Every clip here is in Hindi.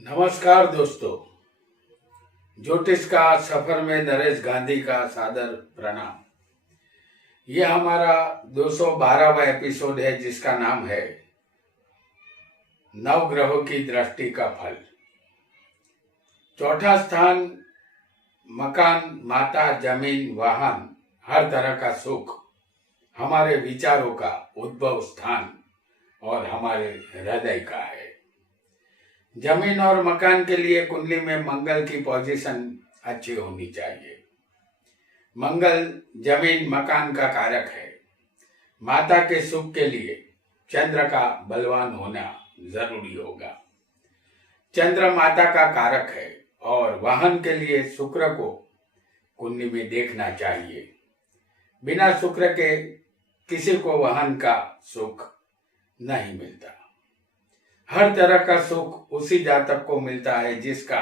नमस्कार दोस्तों। ज्योतिष का सफर में नरेश गांधी का सादर प्रणाम। ये हमारा 212वां एपिसोड है जिसका नाम है नवग्रहों की दृष्टि का फल। चौथा स्थान मकान, माता, जमीन, वाहन, हर तरह का सुख हमारे विचारों का उद्भव स्थान और हमारे हृदय का है। जमीन और मकान के लिए कुंडली में मंगल की पोजीशन अच्छी होनी चाहिए। मंगल जमीन मकान का कारक है। माता के सुख के लिए चंद्र का बलवान होना जरूरी होगा। चंद्र माता का कारक है और वाहन के लिए शुक्र को कुंडली में देखना चाहिए। बिना शुक्र के किसी को वाहन का सुख नहीं मिलता। हर तरह का सुख उसी जातक को मिलता है जिसका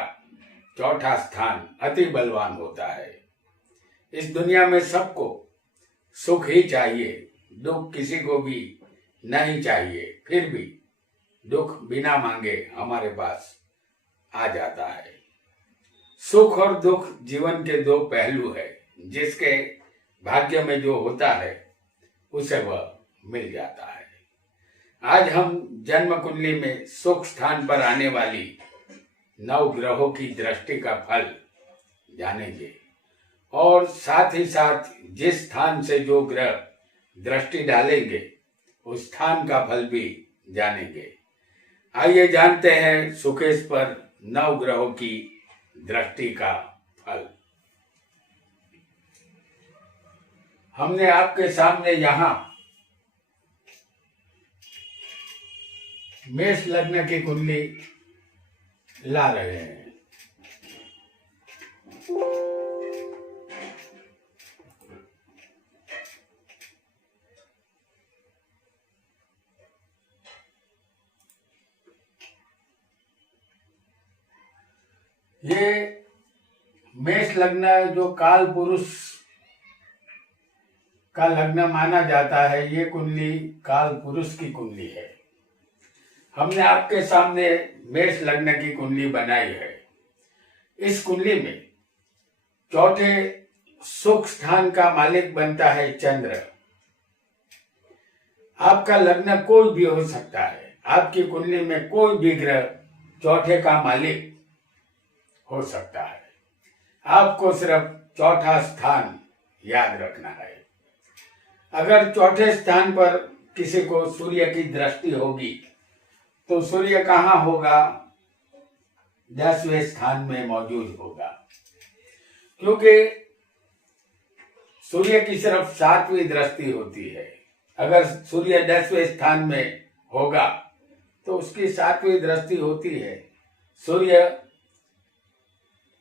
चौथा स्थान अति बलवान होता है। इस दुनिया में सबको सुख ही चाहिए, दुख किसी को भी नहीं चाहिए। फिर भी दुख बिना मांगे हमारे पास आ जाता है। सुख और दुख जीवन के दो पहलू है। जिसके भाग्य में जो होता है उसे वह मिल जाता है। आज हम जन्म कुंडली में सुख स्थान पर आने वाली नव ग्रहों की दृष्टि का फल जानेंगे और साथ ही साथ जिस स्थान से जो ग्रह दृष्टि डालेंगे उस स्थान का फल भी जानेंगे। आइए जानते हैं सुकेश पर नव ग्रहों की दृष्टि का फल। हमने आपके सामने यहाँ मेष लग्न की कुंडली ला रहे हैं। ये मेष लग्न जो काल पुरुष का लग्न माना जाता है, ये कुंडली काल पुरुष की कुंडली है। हमने आपके सामने मेष लग्न की कुंडली बनाई है। इस कुंडली में चौथे सुख स्थान का मालिक बनता है चंद्र। आपका लग्न कोई भी हो सकता है। आपकी कुंडली में कोई भी ग्रह चौथे का मालिक हो सकता है। आपको सिर्फ चौथा स्थान याद रखना है। अगर चौथे स्थान पर किसी को सूर्य की दृष्टि होगी तो सूर्य कहाँ होगा? 10वें स्थान में मौजूद होगा, क्योंकि सूर्य की सिर्फ 7वीं दृष्टि होती है। अगर सूर्य 10वें स्थान में होगा तो उसकी 7वीं दृष्टि होती है। सूर्य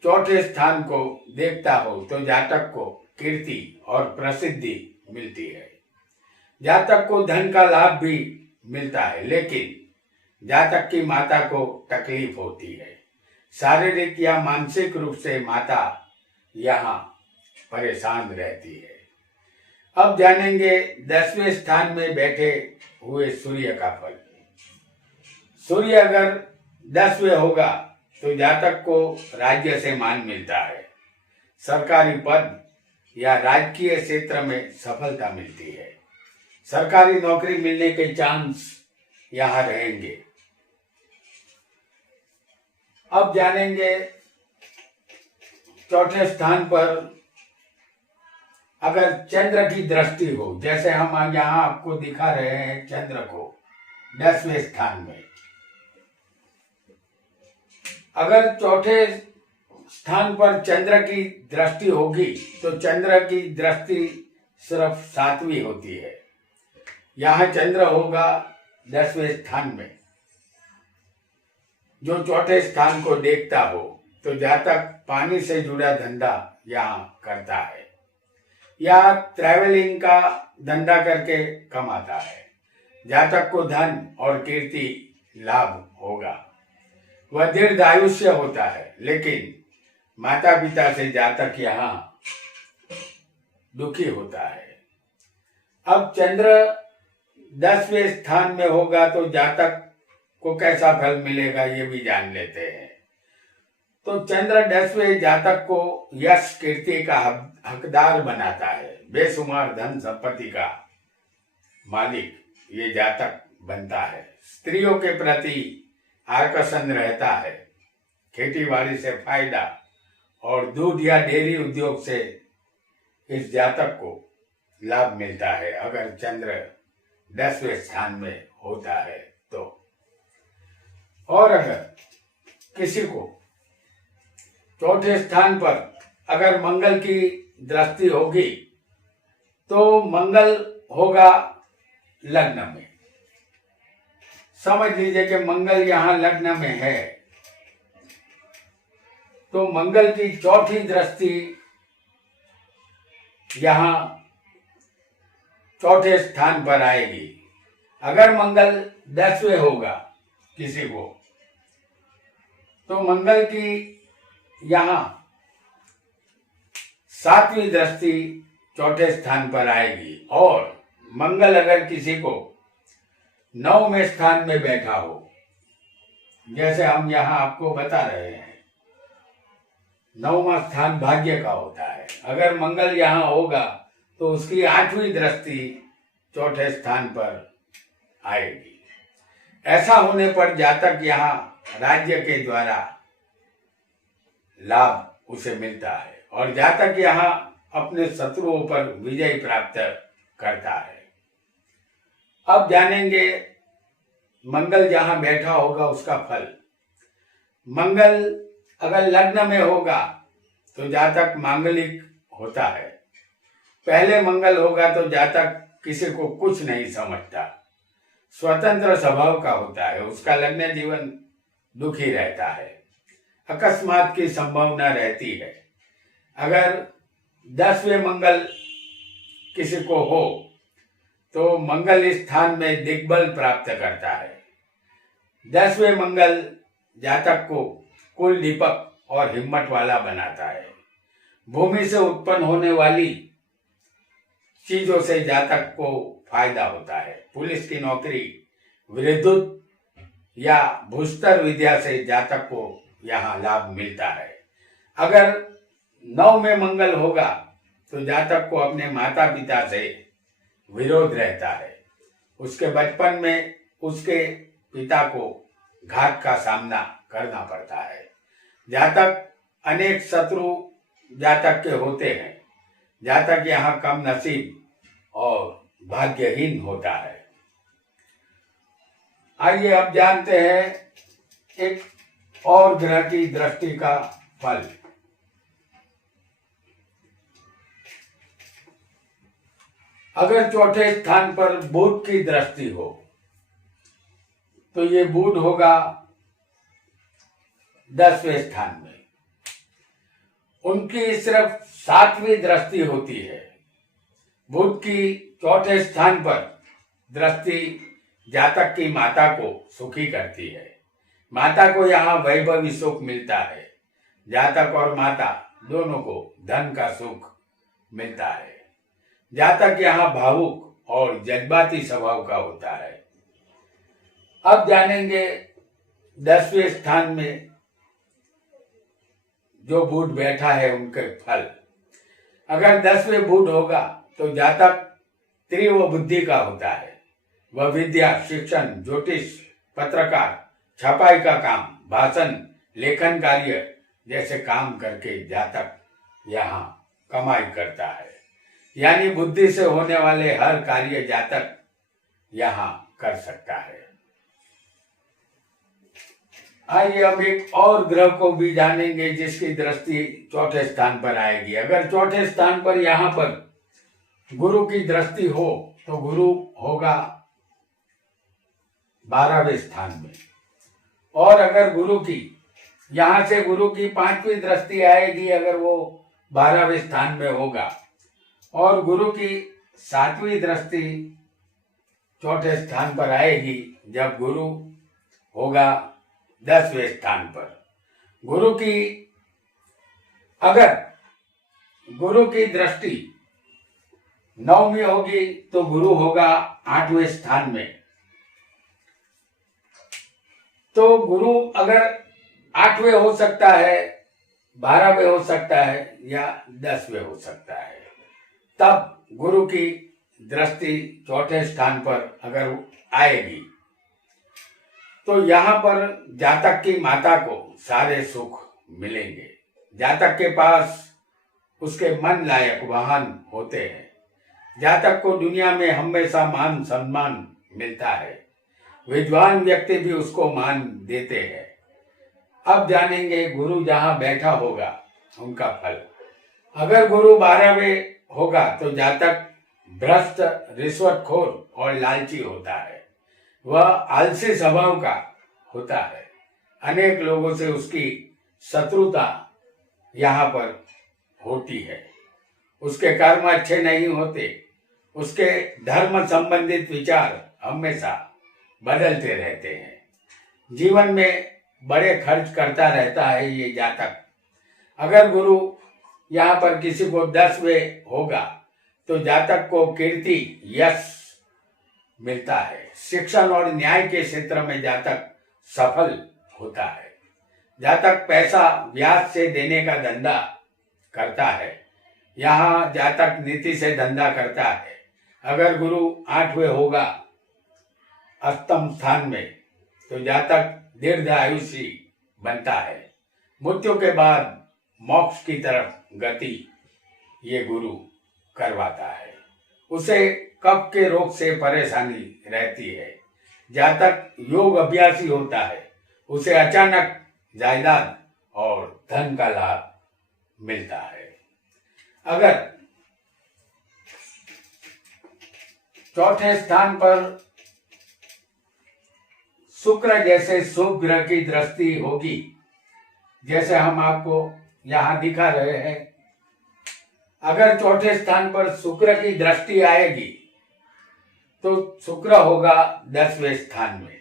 चौथे स्थान को देखता हो तो जातक को कीर्ति और प्रसिद्धि मिलती है। जातक को धन का लाभ भी मिलता है, लेकिन जातक की माता को तकलीफ होती है। शारीरिक या मानसिक रूप से माता यहाँ परेशान रहती है। अब जानेंगे 10वें स्थान में बैठे हुए सूर्य का फल। सूर्य अगर 10वें होगा तो जातक को राज्य से मान मिलता है। सरकारी पद या राजकीय क्षेत्र में सफलता मिलती है। सरकारी नौकरी मिलने के चांस यहाँ रहेंगे। अब जानेंगे चौथे स्थान पर अगर चंद्र की दृष्टि हो, जैसे हम यहाँ आपको दिखा रहे हैं चंद्र को 10वें स्थान में। अगर चौथे स्थान पर चंद्र की दृष्टि होगी तो चंद्र की दृष्टि सिर्फ 7वीं होती है। यहाँ चंद्र होगा 10वें स्थान में। जो चौथे स्थान को देखता हो तो जातक पानी से जुड़ा धंधा यहाँ करता है या ट्रैवलिंग का धंधा करके कमाता है। जातक को धन और कीर्ति लाभ होगा। वह दीर्घायुष्य होता है, लेकिन माता पिता से जातक यहाँ दुखी होता है। अब चंद्र 10वें स्थान में होगा तो जातक को कैसा फल मिलेगा ये भी जान लेते हैं। तो चंद्र 10वें जातक को यश कीर्ति का हकदार बनाता है। बेशुमार धन संपत्ति का मालिक ये जातक बनता है। स्त्रियों के प्रति आकर्षण रहता है। खेती बाड़ी से फायदा और दूध या डेयरी उद्योग से इस जातक को लाभ मिलता है अगर चंद्र 10वें स्थान में होता है तो। और अगर किसी को चौथे स्थान पर अगर मंगल की दृष्टि होगी तो मंगल होगा लग्न में। समझ लीजिए कि मंगल यहां लग्न में है तो मंगल की चौथी दृष्टि यहां चौथे स्थान पर आएगी। अगर मंगल 10वें होगा किसी को तो मंगल की यहां 7वीं दृष्टि चौथे स्थान पर आएगी। और मंगल अगर किसी को 9वें स्थान में बैठा हो, जैसे हम यहां आपको बता रहे हैं 9वां स्थान भाग्य का होता है, अगर मंगल यहां होगा तो उसकी 8वीं दृष्टि चौथे स्थान पर आएगी। ऐसा होने पर जातक यहां राज्य के द्वारा लाभ उसे मिलता है और जातक यहां अपने शत्रुओं पर विजय प्राप्त करता है। अब जानेंगे मंगल जहां बैठा होगा उसका फल। मंगल अगर लग्न में होगा तो जातक मांगलिक होता है। पहले मंगल होगा तो जातक किसी को कुछ नहीं समझता, स्वतंत्र स्वभाव का होता है। उसका लग्न जीवन दुखी रहता है, अकस्मात की संभावना रहती है। अगर 10वें मंगल किसी को हो तो मंगल इस स्थान में दिग्बल प्राप्त करता है। 10वें मंगल जातक को कुल दीपक और हिम्मत वाला बनाता है। भूमि से उत्पन्न होने वाली चीजों से जातक को फायदा होता है। पुलिस की नौकरी, विद्युत या भूस्तर विद्या से जातक को यहाँ लाभ मिलता है। अगर 9 में मंगल होगा तो जातक को अपने माता पिता से विरोध रहता है। उसके बचपन में उसके पिता को घात का सामना करना पड़ता है। जातक अनेक शत्रु जातक के होते हैं। जातक यहाँ कम नसीब और भाग्यहीन होता है। आइए अब जानते हैं एक और ग्रह की दृष्टि का फल। अगर चौथे स्थान पर बुध की दृष्टि हो तो ये बुध होगा 10वें स्थान में। उनकी सिर्फ 7वीं दृष्टि होती है। बुध की चौथे स्थान पर दृष्टि जातक की माता को सुखी करती है। माता को यहाँ वैभवी सुख मिलता है। जातक और माता दोनों को धन का सुख मिलता है। जातक यहाँ भावुक और जज्बाती स्वभाव का होता है। अब जानेंगे 10वें स्थान में जो बुध बैठा है उनके फल। अगर 10वें बुध होगा तो जातक तीव्र बुद्धि का होता है। वह विद्या, शिक्षण, ज्योतिष, पत्रकार, छपाई का काम, भाषण, लेखन कार्य जैसे काम करके जातक यहाँ कमाई करता है। यानी बुद्धि से होने वाले हर कार्य जातक यहाँ कर सकता है। आइए अब एक और ग्रह को भी जानेंगे जिसकी दृष्टि चौथे स्थान पर आएगी। अगर चौथे स्थान पर यहाँ पर गुरु की दृष्टि हो तो गुरु होगा 12वें स्थान में। और अगर गुरु की यहां से गुरु की 5वीं दृष्टि आएगी अगर वो 12वें स्थान में होगा। और गुरु की 7वीं दृष्टि चौथे स्थान पर आएगी जब गुरु होगा 10वें स्थान पर। अगर गुरु की दृष्टि 9वीं होगी तो गुरु होगा 8वें स्थान में। तो गुरु अगर 8वें हो सकता है, 12वें हो सकता है या 10वें हो सकता है, तब गुरु की दृष्टि चौथे स्थान पर अगर आएगी तो यहाँ पर जातक की माता को सारे सुख मिलेंगे। जातक के पास उसके मन लायक वाहन होते हैं। जातक को दुनिया में हमेशा मान सम्मान मिलता है। विद्वान व्यक्ति भी उसको मान देते हैं। अब जानेंगे गुरु जहाँ बैठा होगा उनका फल। अगर गुरु 12वें होगा तो जातक भ्रष्ट, रिश्वतखोर और लालची होता है। वह आलसी स्वभाव का होता है। अनेक लोगों से उसकी शत्रुता यहाँ पर होती है। उसके कर्म अच्छे नहीं होते। उसके धर्म संबंधित विचार हमेशा बदलते रहते हैं। जीवन में बड़े खर्च करता रहता है ये जातक। अगर गुरु यहाँ पर किसी को 10वें होगा तो जातक को कीर्ति, यश मिलता है। शिक्षण और न्याय के क्षेत्र में जातक सफल होता है। जातक पैसा ब्याज से देने का धंधा करता है। यहाँ जातक नीति से धंधा करता है। अगर गुरु 8वें होगा अष्टम स्थान में तो जातक दीर्घायुषी बनता है। मृत्यु के बाद मोक्ष की तरफ गति ये गुरु करवाता है। उसे कफ के रोग से परेशानी रहती है। जातक योग अभ्यासी होता है। उसे अचानक जायदाद और धन का लाभ मिलता है। अगर चौथे स्थान पर शुक्र जैसे शुभ ग्रह की दृष्टि होगी, जैसे हम आपको यहां दिखा रहे हैं, अगर चौथे स्थान पर शुक्र की दृष्टि आएगी तो शुक्र होगा 10वें स्थान में।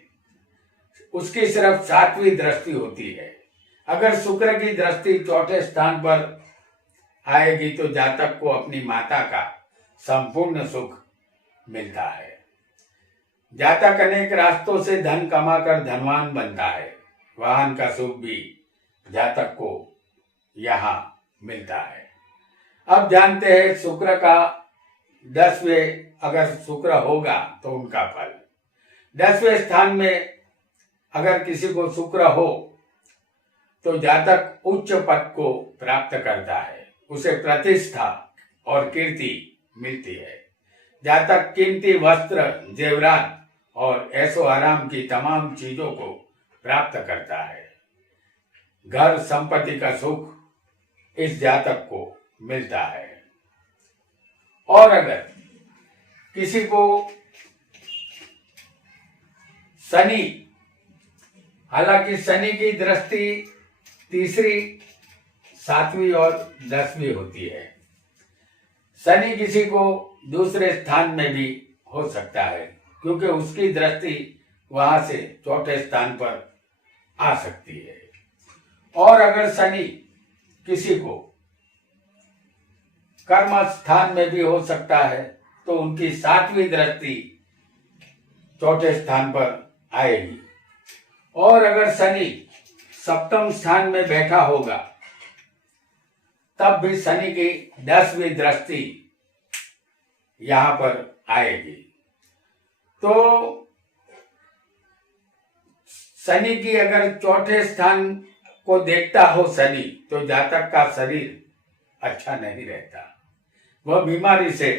उसकी सिर्फ 7वीं दृष्टि होती है। अगर शुक्र की दृष्टि चौथे स्थान पर आएगी तो जातक को अपनी माता का संपूर्ण सुख मिलता है। जातक अनेक रास्तों से धन कमाकर धनवान बनता है। वाहन का सुख भी जातक को यहाँ मिलता है। अब जानते हैं शुक्र का 10वें अगर शुक्र होगा तो उनका फल। 10वें स्थान में अगर किसी को शुक्र हो तो जातक उच्च पद को प्राप्त करता है। उसे प्रतिष्ठा और कीर्ति मिलती है। जातक कीमती वस्त्र, जेवरात और ऐशो आराम की तमाम चीजों को प्राप्त करता है। घर संपत्ति का सुख इस जातक को मिलता है। और अगर किसी को शनि, हालांकि शनि की दृष्टि तीसरी, 7वीं और 10वीं होती है। शनि किसी को दूसरे स्थान में भी हो सकता है क्योंकि उसकी दृष्टि वहां से चौथे स्थान पर आ सकती है। और अगर शनि किसी को कर्म स्थान में भी हो सकता है तो उनकी 7वीं दृष्टि चौथे स्थान पर आएगी। और अगर शनि सप्तम स्थान में बैठा होगा तब भी शनि की 10वीं दृष्टि यहां पर आएगी। तो शनि की अगर चौथे स्थान को देखता हो शनि तो जातक का शरीर अच्छा नहीं रहता। वह बीमारी से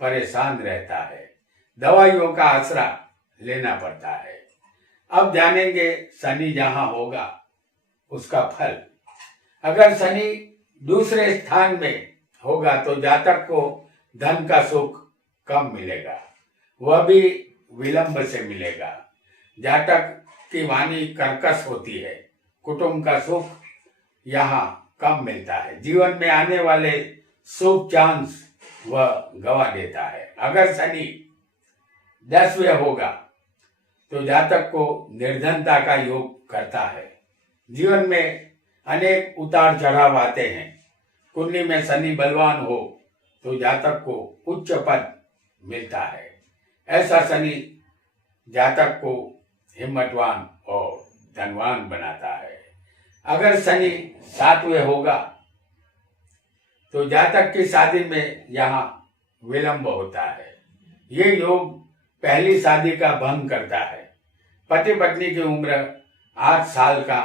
परेशान रहता है। दवाइयों का आसरा लेना पड़ता है। अब जानेंगे शनि जहां होगा उसका फल। अगर शनि दूसरे स्थान में होगा तो जातक को धन का सुख कम मिलेगा, वह भी विलंब से मिलेगा। जातक की वाणी कर्कश होती है। कुटुंब का सुख यहाँ कम मिलता है। जीवन में आने वाले शुभ चांस वह गवा देता है। अगर शनि 10वें होगा तो जातक को निर्धनता का योग करता है। जीवन में अनेक उतार चढ़ाव आते हैं। कुंडली में शनि बलवान हो तो जातक को उच्च पद मिलता है। ऐसा शनि जातक को हिम्मतवान और धनवान बनाता है। अगर शनि 7वें होगा तो जातक की शादी में यहाँ विलंब होता है। ये योग पहली शादी का भंग करता है। पति पत्नी की उम्र 8 साल का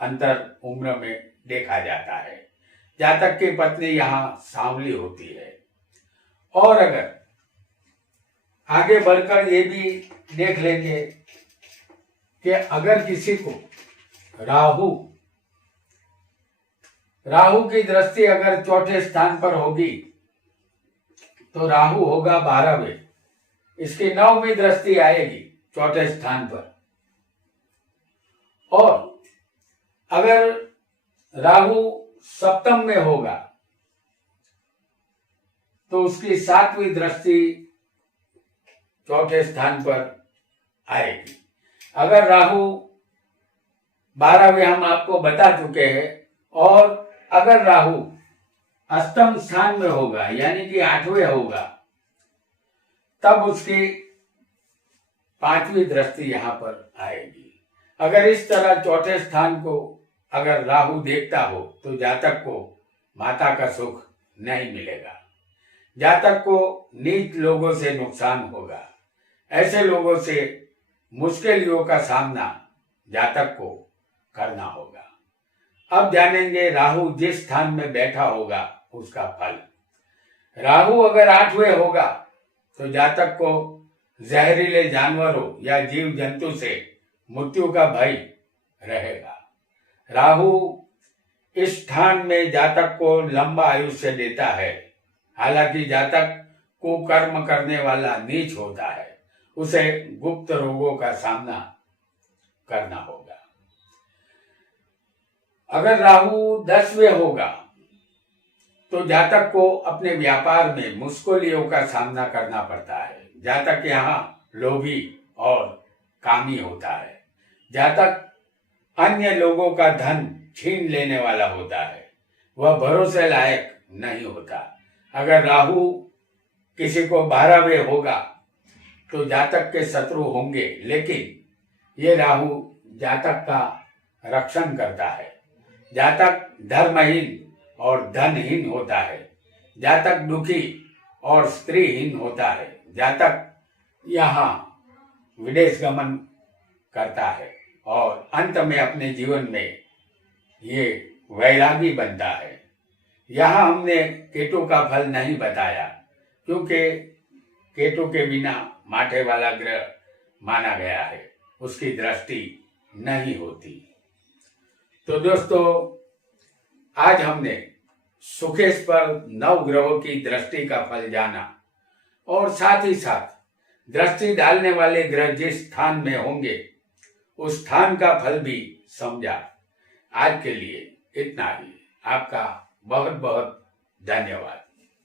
अंतर उम्र में देखा जाता है। जातक की पत्नी यहाँ सांवली होती है। और अगर आगे बढ़कर ये भी देख लेंगे कि अगर किसी को राहु की दृष्टि अगर चौथे स्थान पर होगी तो राहु होगा 12वें, इसकी 9वीं दृष्टि आएगी चौथे स्थान पर। और अगर राहु सप्तम में होगा तो उसकी 7वीं दृष्टि चौथे स्थान पर आएगी। अगर राहु 12वें हम आपको बता चुके हैं, और अगर राहु अष्टम स्थान में होगा यानी कि 8वें होगा तब उसकी 5वीं दृष्टि यहां पर आएगी। अगर इस तरह चौथे स्थान को अगर राहु देखता हो तो जातक को माता का सुख नहीं मिलेगा। जातक को नीच लोगों से नुकसान होगा। ऐसे लोगों से मुश्किलों का सामना जातक को करना होगा। अब जानेंगे राहु जिस स्थान में बैठा होगा उसका फल। राहु अगर 8वें होगा तो जातक को जहरीले जानवरों या जीव जंतु से मृत्यु का भय रहेगा। राहु इस स्थान में जातक को लंबा आयुष्य देता है। हालांकि जातक को कर्म करने वाला नीच होता है, उसे गुप्त रोगों का सामना करना होगा। अगर राहु 10वें होगा तो जातक को अपने व्यापार में मुश्किलों का सामना करना पड़ता है। जातक यहाँ लोभी और कामी होता है। जातक अन्य लोगों का धन छीन लेने वाला होता है, वह भरोसे लायक नहीं होता। अगर राहु किसी को 12वें होगा तो जातक के शत्रु होंगे, लेकिन ये राहु जातक का रक्षण करता है। जातक धर्महीन और धनहीन होता है। जातक दुखी और स्त्रीहीन होता है। जातक यहाँ विदेश गमन करता है और अंत में अपने जीवन में ये वैरागी बनता है। यहाँ हमने केतु का फल नहीं बताया क्योंकि केतु के बिना माथे वाला ग्रह माना गया है, उसकी दृष्टि नहीं होती। तो दोस्तों, आज हमने सुकेश पर 9 ग्रहों की दृष्टि का फल जाना और साथ ही साथ दृष्टि डालने वाले ग्रह जिस स्थान में होंगे उस स्थान का फल भी समझा। आज के लिए इतना ही। आपका बहुत बहुत धन्यवाद।